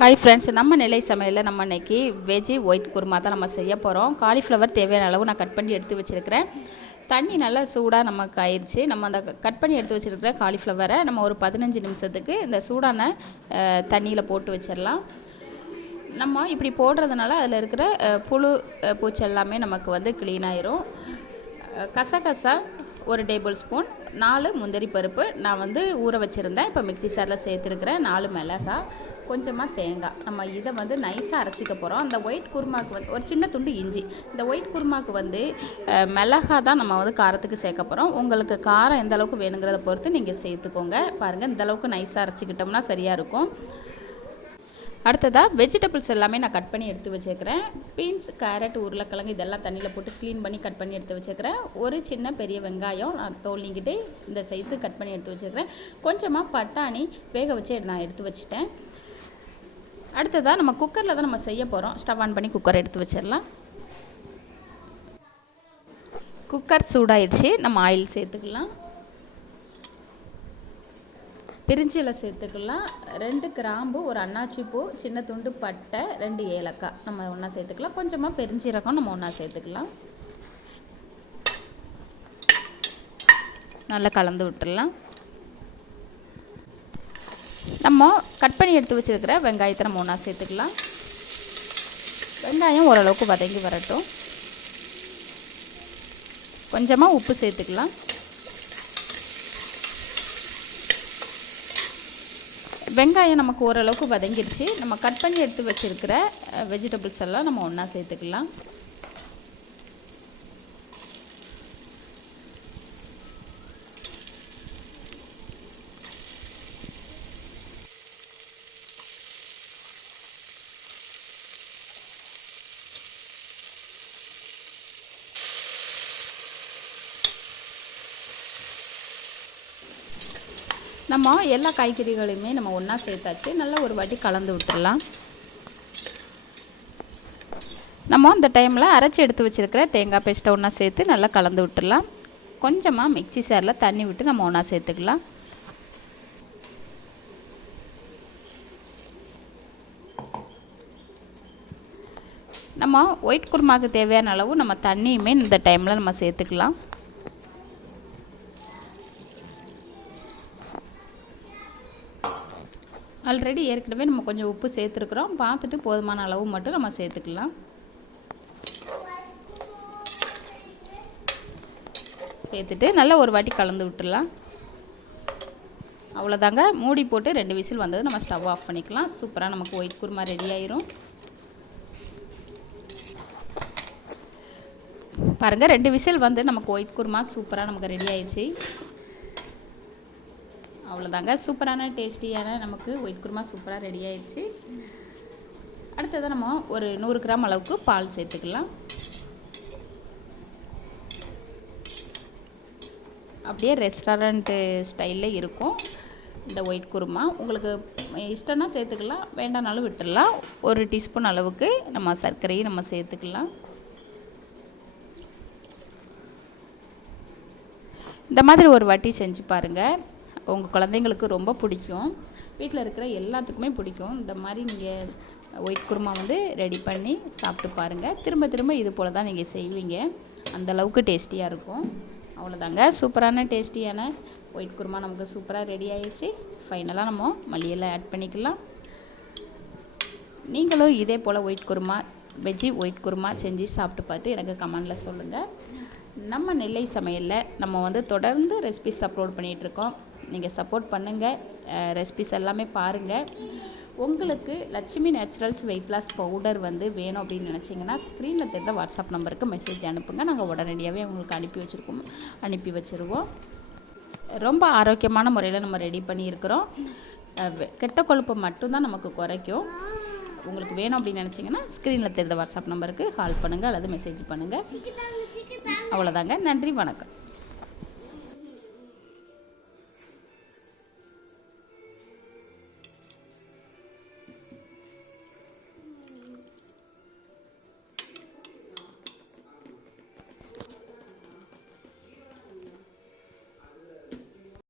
Hi friends நம்ம நிலை சமையலில் நம்ம இன்னைக்கு வெஜ்ஜி ஒயிட் குருமா தான் நம்ம செய்ய போகிறோம் காலிஃப்ளவர் தேவையான அளவு நான் கட் பண்ணி எடுத்து வச்சுருக்கிறேன். தண்ணி நல்லா சூடாக நமக்கு ஆயிடுச்சு நம்ம அந்த கட் பண்ணி எடுத்து வச்சுருக்கிற காலிஃப்ளவரை நம்ம ஒரு பதினஞ்சு நிமிஷத்துக்கு இந்த சூடான தண்ணியில் போட்டு வச்சிடலாம் நம்ம இப்படி போடுறதுனால அதில் இருக்கிற புழு பூச்சி எல்லாமே நமக்கு வந்து க்ளீன் ஆயிரும். கசகசா ஒரு டேபிள் ஸ்பூன் நாலு முந்திரி பருப்பு. நான் வந்து ஊற வச்சுருந்தேன். இப்போ மிக்ஸி சாரில் சேர்த்துருக்கிறேன் நாலு மிளகாய் கொஞ்சமாக தேங்காய். நம்ம இதை வந்து நைஸாக அரைச்சிக்க போகிறோம் அந்த ஒயிட் குருமாவுக்கு வந்து ஒரு சின்ன துண்டு இஞ்சி. இந்த ஒயிட் குருமாவுக்கு வந்து மிளகா தான் நம்ம வந்து காரத்துக்கு சேர்க்க போகிறோம் உங்களுக்கு காரம் எந்த அளவுக்கு வேணுங்கிறத பொறுத்து நீங்கள் சேர்த்துக்கோங்க. பாருங்கள் இந்த அளவுக்கு நைஸாக அரைச்சிக்கிட்டோம்னா சரியாக இருக்கும். அடுத்ததாக வெஜிடபிள்ஸ் எல்லாமே நான் கட் பண்ணி எடுத்து வச்சுருக்கிறேன் பீன்ஸ் கேரட் உருளைக்கிழங்கு இதெல்லாம் தண்ணியில் போட்டு க்ளீன் பண்ணி கட் பண்ணி எடுத்து வச்சுருக்கிறேன் ஒரு சின்ன பெரிய வெங்காயம் நான் தோல் இந்த சைஸு கட் பண்ணி எடுத்து வச்சுருக்கிறேன் கொஞ்சமாக பட்டாணி வேக வச்சு நான் எடுத்து வச்சுட்டேன். அடுத்ததாக நம்ம குக்கரில் தான் நம்ம செய்ய போகிறோம் ஸ்டவ் ஆன் பண்ணி குக்கர் எடுத்து வச்சிடலாம். குக்கர் சூடாயிடுச்சு. நம்ம ஆயில் சேர்த்துக்கலாம். பிரிஞ்சியில் சேர்த்துக்கலாம். ரெண்டு கிராம்பு ஒரு அன்னாச்சி பூ சின்ன துண்டு பட்டை ரெண்டு ஏலக்காய். நம்ம ஒன்றா சேர்த்துக்கலாம். கொஞ்சமாக பெருஞ்சீரகம் நம்ம ஒன்றா சேர்த்துக்கலாம். நல்லா கலந்து விட்டுடலாம். நம்ம கட் பண்ணி எடுத்து வச்சுருக்கிற வெங்காயத்தை நம்ம ஒன்றா சேர்த்துக்கலாம். வெங்காயம் ஓரளவுக்கு வதங்கி வரட்டும். கொஞ்சமாக உப்பு சேர்த்துக்கலாம். வெங்காயம் நமக்கு ஓரளவுக்கு வதங்கிடுச்சு. நம்ம கட் பண்ணி எடுத்து வச்சுருக்கிற வெஜிடபிள்ஸ் எல்லாம் நம்ம ஒன்றா சேர்த்துக்கலாம். நம்ம எல்லா காய்கறிகளையுமே நம்ம ஒன்றா சேர்த்தாச்சு. நல்லா ஒரு வாட்டி கலந்து விட்டுடலாம் நம்ம இந்த டைமில் அரைச்சி எடுத்து வச்சுருக்கிற தேங்காய் பேஸ்ட்டை ஒன்றா சேர்த்து நல்லா கலந்து விட்டுடலாம் கொஞ்சமாக மிக்ஸி சேரில் தண்ணி விட்டு நம்ம ஒன்றா சேர்த்துக்கலாம். நம்ம ஒயிட் குருமாவுக்கு தேவையான அளவு நம்ம தண்ணியுமே இந்த டைமில் நம்ம சேர்த்துக்கலாம். ஆல்ரெடி ஏற்கனவே நம்ம கொஞ்சம் உப்பு சேர்த்துருக்குறோம். பார்த்துட்டு போதுமான அளவு மட்டும் நம்ம சேர்த்துக்கலாம். சேர்த்துட்டு நல்லா ஒரு வாட்டி கலந்து விட்டுடலாம். அவ்வளோதாங்க. மூடி போட்டு ரெண்டு விசில் வந்தது. நம்ம ஸ்டவ் ஆஃப் பண்ணிக்கலாம். சூப்பராக நமக்கு ஒயிட் குருமா ரெடி ஆயிரும். பாருங்கள் ரெண்டு விசில் வந்து நமக்கு ஒயிட் குருமா சூப்பராக நமக்கு ரெடி ஆயிடுச்சு. அவ்வளோதாங்க. சூப்பரான டேஸ்டியான நமக்கு ஒயிட் குருமா சூப்பராக ரெடி ஆயிடுச்சு. அடுத்ததாக நம்ம ஒரு நூறு கிராம் அளவுக்கு பால் சேர்த்துக்கலாம். அப்படியே ரெஸ்டாரண்ட்டு ஸ்டைலில் இருக்கும் இந்த ஒயிட் குருமா. உங்களுக்கு இஷ்டம்னா சேர்த்துக்கலாம் வேண்டானாலும் விட்டுடலாம் ஒரு டீஸ்பூன் அளவுக்கு நம்ம சர்க்கரையும் நம்ம சேர்த்துக்கலாம். இந்த மாதிரி ஒரு வாட்டி செஞ்சு பாருங்கள் உங்கள் குழந்தைங்களுக்கு ரொம்ப பிடிக்கும். வீட்டில் இருக்கிற எல்லாத்துக்குமே பிடிக்கும். இந்த மாதிரி நீங்கள் ஒயிட் குருமா வந்து ரெடி பண்ணி சாப்பிட்டு பாருங்கள் திரும்ப திரும்ப இது போல் தான் நீங்கள் செய்வீங்க. அந்த அளவுக்கு டேஸ்டியாக இருக்கும். அவ்வளோதாங்க சூப்பரான டேஸ்டியான ஒயிட் குருமா நமக்கு சூப்பராக ரெடி ஆகிடுச்சு ஃபைனலாக நம்ம மல்லியெல்லாம் ஆட் பண்ணிக்கலாம். நீங்களும் இதே போல் white kurma veggie white kurma செஞ்சு சாப்பிட்டு பார்த்து எனக்கு கமெண்டில் சொல்லுங்கள் நம்ம நெல்லை சமையலில் நம்ம வந்து தொடர்ந்து ரெசிபிஸ் அப்லோட் பண்ணிகிட்ருக்கோம் நீங்கள் சப்போர்ட் பண்ணுங்கள் ரெசிபிஸ் எல்லாமே பாருங்கள் உங்களுக்கு Lakshmi naturals weight loss powder வந்து வேணும் அப்படின்னு நினச்சிங்கன்னா ஸ்க்ரீனில் தெரிந்த வாட்ஸ்அப் நம்பருக்கு மெசேஜ் அனுப்புங்க. நாங்கள் உடனடியாகவே உங்களுக்கு அனுப்பி வச்சுருக்கோம் அனுப்பி வச்சுருவோம். ரொம்ப ஆரோக்கியமான முறையில் நம்ம ரெடி பண்ணியிருக்கிறோம் கெட்ட கொழுப்பு மட்டும்தான் நமக்கு குறைக்கும். உங்களுக்கு வேணும் அப்படின்னு நினச்சிங்கன்னா ஸ்க்ரீனில் தெரிந்த வாட்ஸ்அப் நம்பருக்கு கால் பண்ணுங்கள் அல்லது மெசேஜ் பண்ணுங்கள் அவ்வளோதாங்க நன்றி வணக்கம்.